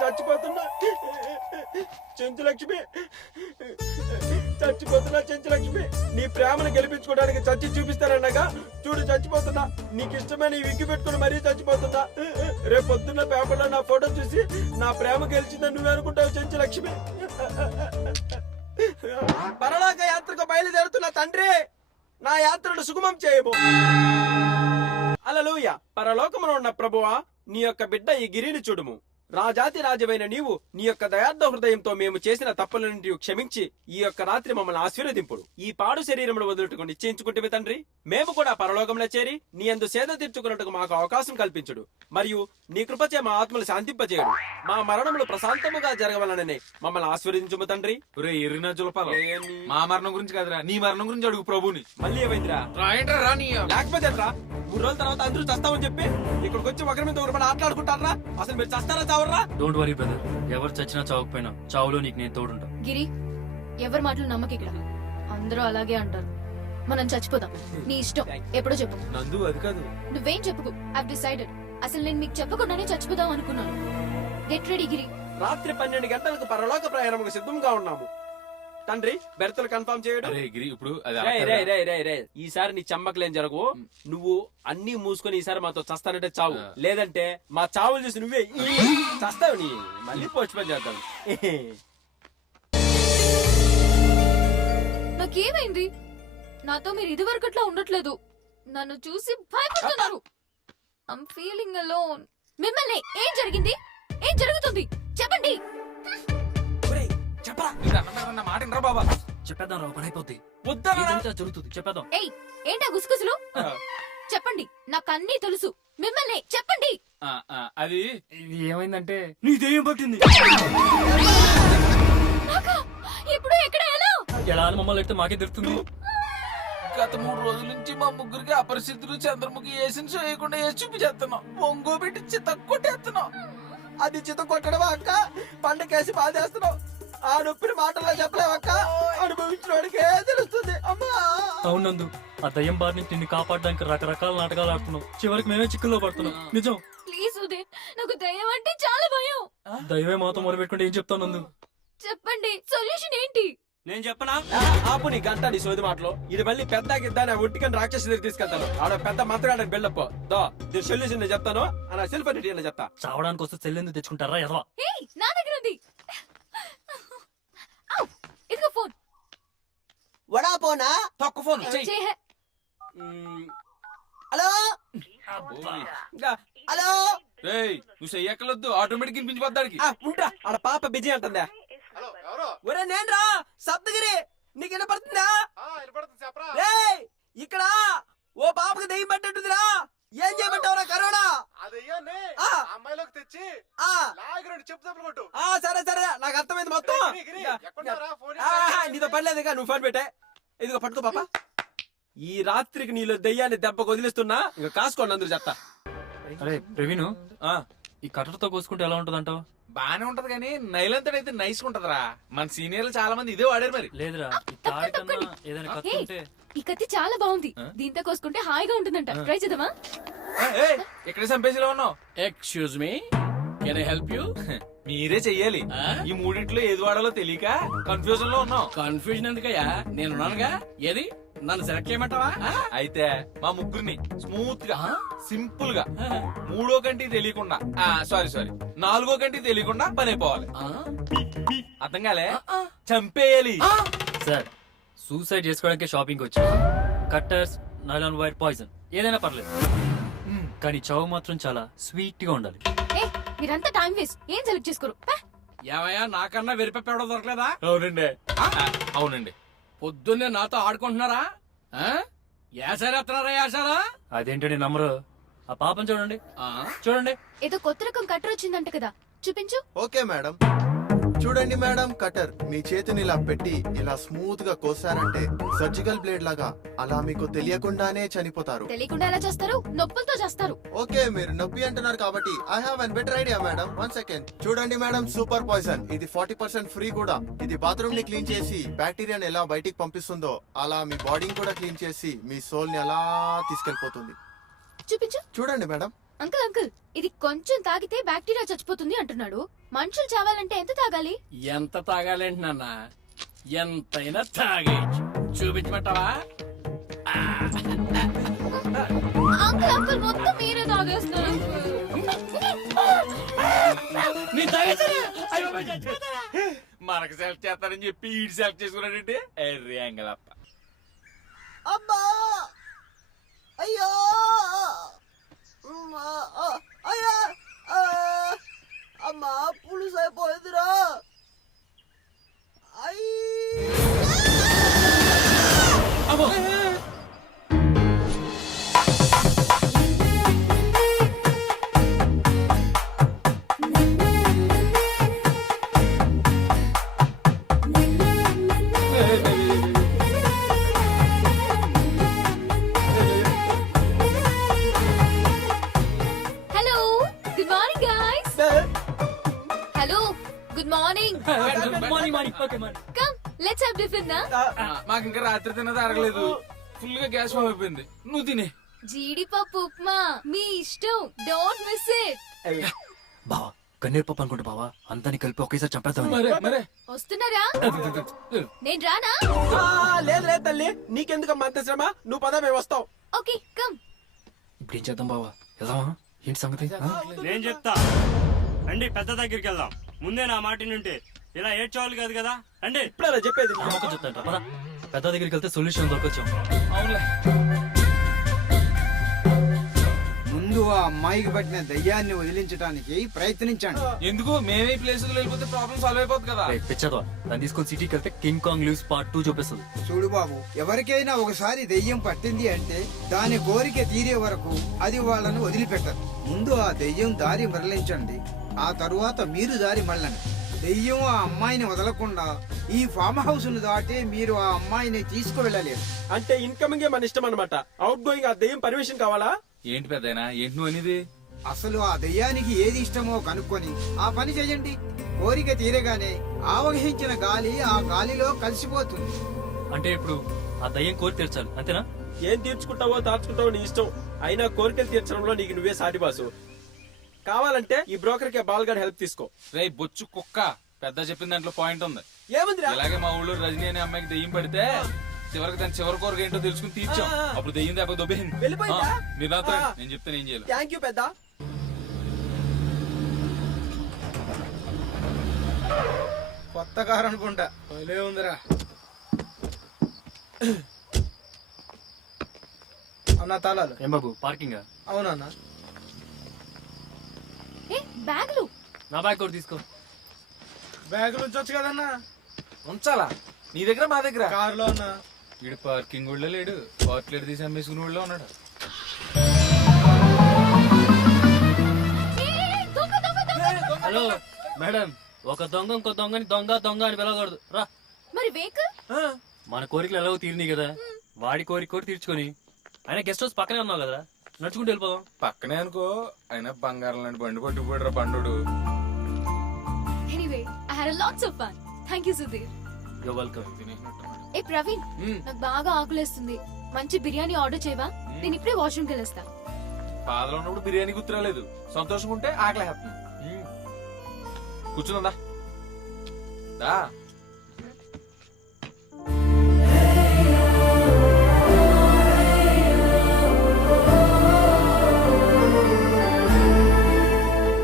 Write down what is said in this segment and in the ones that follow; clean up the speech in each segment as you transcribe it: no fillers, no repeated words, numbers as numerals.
చచ్చిపోతున్నా చెంచులక్ష్మి, చచ్చిపోతున్నా చెంచులక్ష్మి. నీ ప్రేమను గెలిపించుకోవడానికి చచ్చి చూపిస్తారన్నగా చూడు చచ్చిపోతున్నా. నీకు ఇష్టమైన ఈ విగ్గి పెట్టుకుని మరీ చచ్చిపోతున్నా. రేపు పొద్దున్న పేపర్లో నా ఫోటో చూసి నా ప్రేమ గెలిచిందని నువ్వు అనుకుంటావు చెంచులక్ష్మి. పరలోక యాత్రకు బయలుదేరుతున్న తండ్రి, నా యాత్రను సుగమం చేయము. హల్లెలూయా. పరలోకములో ఉన్న ప్రభువా, నీ యొక్క బిడ్డ ఈ గిరిని చూడుము. రాజాతి రాజమైన నీవు నీ యొక్క దయార్థ హృదయంతో మేము చేసిన తప్పులన్నింటినీ క్షమించి ఈ యొక్క రాత్రి మమ్మల్ని ఆశీర్వదింపుడు. ఈ పాడు శరీరమును వదులుటకు నిశ్చయించుకుంటే తండ్రి, మేము కూడా పరలోకంలో చేరి నీ యందు సేద తీర్చుకున్నట్టుకు మాకు అవకాశం కల్పించుడు. మరియు నీ కృపచే మా ఆత్మలు శాంతింపజేయుడు. మా మరణములు ప్రశాంతముగా జరగవలననే మమ్మల్ని ఆశీర్వదించుము తండ్రి. మా మరణం గురించి కాదురా, నీ మరణం గురించి అడుగు ప్రభుని. మళ్ళీ ఏమైందిరా? లేకపోతే 3 రోజుల తర్వాత అందరూ చస్తామని చెప్పి ఇక్కడికి వచ్చి ఒకరి మీద ఒకరు ఆటలాడుకుంటారా? అసలు మీరు చస్తారా చావరా? డోంట్ వరీ బ్రదర్, ఎవరు చచ్చినా చావకపోయినా చావులో నీకు నేను తోడుంటా. గిరి, ఎవరి మాటలు నమ్మకి. ఇక్కడ అందరూ అలాగే అంటారు. మనం చచ్చిపోదాం. నీ ఇష్టం, ఎప్పుడో చెప్పు. నందు అది కాదు. నువ్వేం చెప్పుకు. I decided. అసలు నేను మీకు చెప్పకుండానే చచ్చిపోదాం అనుకున్నాను. గెట్ రెడీ గిరి. రాత్రి 12 గంటలకు పరలోక ప్రయాణముకు సిద్ధంగా ఉన్నాము. తండ్రి, బెర్తలు కన్ఫర్మ్ చేయడు. ఇప్పుడు ఈసారి నీ చమ్మకలేం జరగవు. నువ్వు అన్ని మూసుకొని ఈసారి మాతో చస్తానంటే చావు, లేదంటే మా చావులు చూసి నువ్వే చస్తావు. నీ మళ్ళీ పోస్ట్ పోన్ చేద్దాం. నాకేమైంది? నాతో మీరు ఇది వరకట్లా ఉండట్లేదు. నన్ను చూసి భయపడుతున్నారు. I'm feeling alone. మిమ్మల్ని ఏం జరిగింది? ఏం జరుగుతుంది? చెప్పండి. బాబా చెప్పేద్దాం రా, పని అయిపోద్ది. జరుగుతుంది, చెప్పేద్దాం. ఏయ్, ఏంటా గుసగుసలు? చెప్పండి, నాకు అన్నీ తెలుసు. మిమ్మల్ని చెప్పండి. అది ఏమైందంటే నీ దెయ్యం పట్టింది. నాకా? ఎప్పుడు, ఎక్కడ, ఎలా అని మమ్మల్ని అయితే మాకే తెలుస్తుంది. గత 3 రోజుల నుంచి మా ముగ్గురికి అపరిస్థితులు చంద్రముఖి వేసిన చేయకుండా వేసి చూపించేస్తున్నాం. ఒంగో పెట్టి చిత్త కొట్టేస్తున్నాం. అది చిత్త కొట్టడం అక్క, పండకేసి బాధేస్తున్నావు. ఆ నొప్పిని మాటల్లో చెప్పలేవక్క. అనుభవించిన వాడికే తెలుస్తుంది. అమ్మా, అవునందు, ఆ దయ్యం బారి నుంచి నిన్ను కాపాడడానికి రకరకాల నాటకాలు ఆడుతున్నావు. చివరికి మేమే చిక్కుల్లో పడుతున్నాం. నిజం. ప్లీజ్ ఉదయ్, నాకు దయ్యం అంటే చాలా భయం. దయ్యమే మాతో మొదలుపెట్టుకుంటే ఏం చెప్తాను నందు? చెప్పండి, సొల్యూషన్ ఏంటి? నేను చెప్పనా? ఆపు నీ గంట, నీ సోది మాటలో. ఇది మళ్ళీ పెద్ద గిద్దా ఒట్టికని రాక్షసు దగ్గర తీసుకెళ్తాను. ఆడ పెద్ద మంత్రగాడని బిల్డప్ దో. దీని సొల్యూషన్ నేను చెప్తాను. అలా సిల్ఫర్ రెడ్డి చెప్తా. చావడానికి వస్తే చెల్లెందుకు తెచ్చుకుంటారా ఎదవా? ఏయ్, నా దగ్గర ఉంది. ఇదిగో ఫోన్. వడా పోనా? తొక్క ఫోన్ హలో హలో. నువ్వు చెయ్యక్కలొద్దు, ఆటోమేటిక్ వినిపించిపోద్దానికి. ఉంటా, ఆడ పాప బిజీ అంటుందా. ఒరే నేను రా సప్తగిరి, నీకు వినపడుతుందా? ఇక్కడ ఓ పాపకి దెయ్యం పట్టేట్టుందిరా. ఏం చేయమంటావురా? కరోనా అమ్మాయిలోకి తెచ్చి చెప్పు. సరే సరే, నాకు అర్థమైంది మొత్తం. నీతో పని లేదు, నువ్వు ఫోన్ పెట్టే. ఇదిగో పట్టుకో పాప. ఈ రాత్రికి నీలో దెయ్యాన్ని దెబ్బకు వదిలిస్తున్నా. ఇక కాసుకోండి, అందరూ చెప్తా. అరే ప్రవీణు, ఈ కట్టడతో కోసుకుంటే ఎలా ఉంటదంటావు? బానే ఉంటది కానీ నైలంతడ్ అయితే నైస్ ఉంటదిరా. మన సీనియర్లు చాలా మంది ఇదే వాడారు. మరి లేదురా, ఈ తాడి కన్నా ఏదైనా కత్తి ఉంటే. ఈ కత్తి చాలా బాగుంది. దీంతో కోసుకుంటే హాయిగా ఉంటుందంట. ట్రై చేద్దామా? ఎక్కడ సంపేసిలో ఉన్నావు? Excuse me, can I help you? మీరే చెయ్యాలి. ఈ మూడింట్లో ఏది వాడాలో తెలియక కన్ఫ్యూజన్ లో ఉన్నాం. కన్ఫ్యూజన్ ఎందుకయ్యా, నేనున్నానుగా. ఏది, నన్ను సెలెక్ట్ చేయమంటావా? అయితే మా ముగ్గురిని స్మూత్ గా, సింపుల్ గా, 3వ కంటికి తెలియకుండా, సారీ 4వ కంటికి తెలియకుండా పని అయిపోవాలి. అర్థం కాలే? చంపేయాలి. సార్, సూసైడ్ చేసుకోవడానికి షాపింగ్ వచ్చా. కట్టర్స్, నైలాన్ వైర్, పాయిజన్ ఏదైనా పర్లేదు, కానీ చావు మాత్రం చాలా స్వీట్ గా ఉండాలి. మీరంతా టైం వేస్ట్. ఏం సెలెక్ట్ చేసుకోరు? ఏమయ్యా, నాకన్నా వెరిపెప్పడం దొరకలేదా? అవునండి. అవునండి. పొద్దున్నే నాతో ఆడుకుంటున్నారా? యాసారా? అదేంటండి నమ్మరు? ఆ పాపం చూడండి, చూడండి. ఏదో కొత్త రకం కట్టర్ వచ్చిందంట కదా, చూపించు. ఓకే మేడం, చూడండి మేడం. కటర్ మీ చేతిని ఇలా పెట్టి ఇలా స్మూత్ గా కోసారంటే సర్జికల్ బ్లేడ్ లాగా అలా మీకు తెలియకుండానే చనిపోతారు. తెలియకుండా ఎలా చేస్తారు? నొప్పులతో చేస్తారు. ఓకే, మీరు నొప్పి అంటున్నారు కాబట్టి I have one better idea madam. 1 second చూడండి మేడం. Super poison. ఇది 40% ఫ్రీ కూడా. ఇది బాత్రూమ్ ని క్లీన్ చేసి బ్యాక్టీరియాని ఎలా బయటికి పంపిస్తుందో అలా మీ బాడీని కూడా క్లీన్ చేసి మీ సోల్ ని అలా తీసుకెళ్లిపోతుంది. చూపించు. చూడండి మేడం. అంకుల్ అంకుల్ ఇది కొంచెం తాగితే బ్యాక్టీరియా చచ్చిపోతుంది అంటున్నాడు. మనుషులు చావాలంటే ఎంత తాగాలి? ఎంత తాగాలేంటి నాన్న? ఎంతైనా తాగేయచ్చు. చూపించమంటావా? అంకుల్ అంకుల్ మొత్తం మీరే తాగేస్తున్నారు. నీ తాగేసారా? అయ్యో, బాబోయ్, చచ్చిపోతారా? మనకు సెలెక్ట్ చేస్తారని చెప్పి ఈడు సెలెక్ట్ చేసుకున్నాడంటే ఎర్రి అంగలప్ప. అమ్మా అయ్యో అమ్మా, అయ్యా అమ్మా పులుసు అయిపోయిందిరా. అబ్బో. Hello good morning guys. Hello good morning. Morning morning okay morning. Come let's have tiffin నా. మాకు ఇంకా రాత్రి తిన్నది అరగలేదు. ఫుల్ గా గ్యాస్ ఫామ్ అయిపోయింది. నువ్వు తినే. జీడిపప్పు ఉప్మా మీ ఇష్టం. Don't miss it. బావా కన్నీరు పప్పు అనుకుంటా బావా, అంతా కలిపి ఒకేసారి చంపేద్దాం. మరే వస్తున్నారా? నేను రానా? లేదు లేదు తల్లి, నీకెందుకమ్మా అంత శ్రమ? నువ్వు పద, మేము వస్తాం. Okay come. ఇప్పుడు ఏం చేద్దాం బావా? వెళ్దామా? ఏంటి సంగతి? నేను చెప్తా రండి, పెద్ద దగ్గరికి వెళ్దాం. ముందే నా మాట నుండి ఇలా ఏడ్చేవాళ్ళు కాదు కదా. రండి. ఇప్పుడు అలా చెప్పేది. చెప్తాను పద. పెద్ద దగ్గరికి వెళ్తే సొల్యూషన్ దొరకొచ్చాం. అవునులే. ముందు ఆ అమ్మాయికి పట్టిన దయ్యాన్ని వదిలించడానికి ప్రయత్నించండి. ఎందుకు మేమే ప్లేస్ వెళ్ళిపోతే ప్రాబ్లం సాల్వ్ అయిపోతుంది కదా. పిచ్చదా దాన్ని తీసుకొని సిటీకి వెళ్తే కింగ్ కాంగ్ లీవ్స్ పార్ట్ 2 చూపిస్తుంది. చూడు బాబు, ఎవరికైనా ఒకసారి దెయ్యం పట్టింది అంటే దాని కోరిక తీరే వరకు అది వాళ్ళను వదిలిపెట్టదు. ముందు ఆ దెయ్యం దారి మరలించండి, ఆ తరువాత మీరు దారి మళ్ళండి. దెయ్యం ఆ అమ్మాయిని వదలకుండా ఈ ఫామ్ హౌస్ ను దాటి మీరు ఆ అమ్మాయిని తీసుకువెళ్ళలేరు. అంటే ఇన్కమింగ్ మన ఇష్టం అన్నమాట. అవుట్ గోయింగ్ ఆ దెయ్యం పర్మిషన్ కావాలా? ఏంటి పెద్దయినా, ఏంటి నువ్వు అనేది? అసలు ఆ దెయ్యానికి ఏది ఇష్టమో కనుక్కొని ఆ పని చేయండి. కోరిక తీరగానే ఆవహించిన గాలి ఆ గాలిలో కలిసిపోతుంది. అంటే ఇప్పుడు ఆ దయ్యం కోరి తీర్చాలి అంతేనా? ఏం తీర్చుకుంటావో దాచుకుంటావో నీ ఇష్టం. అయినా కోరికలు తీర్చడంలో నీకు నువ్వే సాటిబాసు. కావాలంటే ఈ బ్రోకర్ కి బాల్ గార్డ్ హెల్ప్ తీసుకో. రే బొచ్చు కుక్క, పెద్ద చెప్పిన దాంట్లో పాయింట్ ఉంది. ఏముందిరా? ఇలాగే మా ఊళ్ళో రజనీ అనే అమ్మాయికి దెయ్యం పడితే చివరికి దాని చివరి కోరిక ఏంటో తెలుసుకుని తీర్చాం. అప్పుడు దెయ్యం దెబ్బ దొబ్బింది. వెళ్ళిపోయిందా? మీరు నాతో రండి, నేను చెప్తాను ఏం చేయాలి. థ్యాంక్ యూ పెద్ద. కొత్త కారు అనుకుంటా, భలే ఉందిరా. అన్నా తాళాలు. ఏం బాబు పార్కింగ్? అవునన్నా. ఏ బ్యాగులు. నా బ్యాగ్ కూడా తీసుకో. బ్యాగులు ఉంచొచ్చు కదన్నా. ఉంచాలా? నీ దగ్గర మా దగ్గర? కారులో అన్నా. వీడు పార్కింగ్ ఊళ్ళో లేడు, పార్ట్లెట్ తీసి అమ్మేసుకుని ఊళ్ళో ఉన్నాడు. ఏ, దొంగ, దొంగ, దొంగ. హలో మేడం, ఒక దొంగ ఇంకో దొంగని దొంగ దొంగ అని పిలవకూడదు. రా, మరి వెహికల్? మన కోరికలు ఎలాగో తీరినాయి కదా, వాడి కోరిక కూడా తీర్చుకొని ఆయన గెస్ట్ హౌస్ పక్కనే ఉన్నావు కదా, నడుచుకుంటూ వెళ్ళిపోదాం. పక్కనే అనుకో, అయినా బంగారం లాంటి బండి పట్టుకుపోయాడు బండు. Anyway I had lots of fun. Thank you Sudheer. You welcome. ఏ ప్రవీణ్, నాకు బాగా ఆకలేస్తుంది. మంచి బిర్యానీ ఆర్డర్ చేయవా? నేను ఇప్పుడే వాష్రూమ్ కి వెళ్ళొస్తా. బాధలో ఉన్నప్పుడు బిర్యానీ గుర్తురాలేదు, సంతోషంగా ఉంటే ఆకలేస్తుంది. కూర్చుందా దా.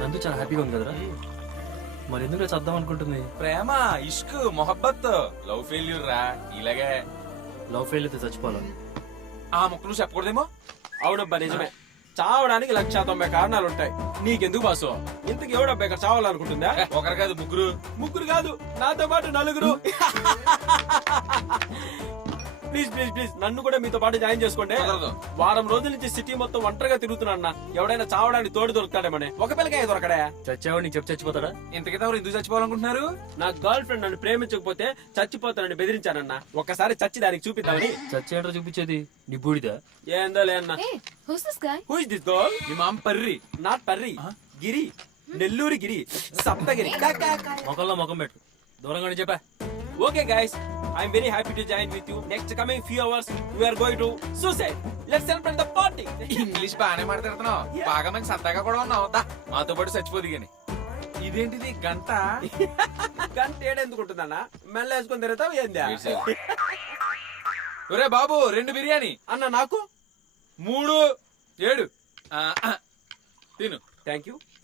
నందు చాలా హ్యాపీగా ఉంది కదరా? మరి ఎందుకు చద్దాం అనుకుంటుంది? ప్రేమ, ఇష్క్, మొహబ్బత్, లవ్ ఫెయిల్యూర్ రా. ఇలాగే లవ్ ఫెయిల్ అయితే చచ్చిపోవాలి. ఆ ముక్క నువ్వు చెప్పకూడదేమో. అవునబ్బా నిజమే. చావడానికి 190 కారణాలుంటాయి. నీకెందుకు బాసు? ఇంతకు ఎవడబ్బా ఇక్కడ చావాలనుకుంటుందా? ఒకరు కాదు, ముగ్గురు. ముగ్గురు కాదు, నాతో పాటు 4. ప్లీజ్ ప్లీజ్ ప్లీజ్ నన్ను కూడా మీతో పాటు జాయిన్ చేసుకోండి. కుదరదు. వారం రోజుల నుంచి సిటీ మొత్తం ఒంటరిగా తిరుగుతున్నా. ఎవడైనా చావడానికి తోడు దొరుకుతాడేమనే. ఒక పిల్లకాయ దొరకడే. చచ్చావాడు నీకు చెప్పి చచ్చిపోతాడా? ఇంతకైతే ఎవరు ఎందుకు చచ్చిపోవాలనుకుంటున్నారు? నా గర్ల్ ఫ్రెండ్ నన్ను ప్రేమించకపోతే చచ్చిపోతానని బెదిరించానన్నా. ఒక్కసారి చచ్చి దానికి చూపిద్దామని. చచ్చేంటో చూపించేది నీ బూడిదా? ఏందో లేన్నా. Hey who's this guy? Who is this girl? మీ మామ పర్రి. నాట్ పర్రి, గిరి, నెల్లూరి గిరి, సప్తగిరి. మొక్కల్లో ముఖం పెట్టు, దూరంగా చెప్పా. Okay guys, I'm very happy to join with you. Next coming few hours, we are going to suicide. Let's celebrate the party. English బాగానే మాట్లాడుతున్నావు బాగా మంచి సరదాగా కూడా ఉన్నావు దా మాతో పాటు చచ్చిపోదు గాని ఇదేంటిది గంట గంట ఏడెందుకుంటుందన్నా మెల్ల వేసుకొని తిరుగుతావు ఏందా ఒరే బాబు 2 బిర్యానీ అన్న నాకు 3 7 తిను థ్యాంక్ యూ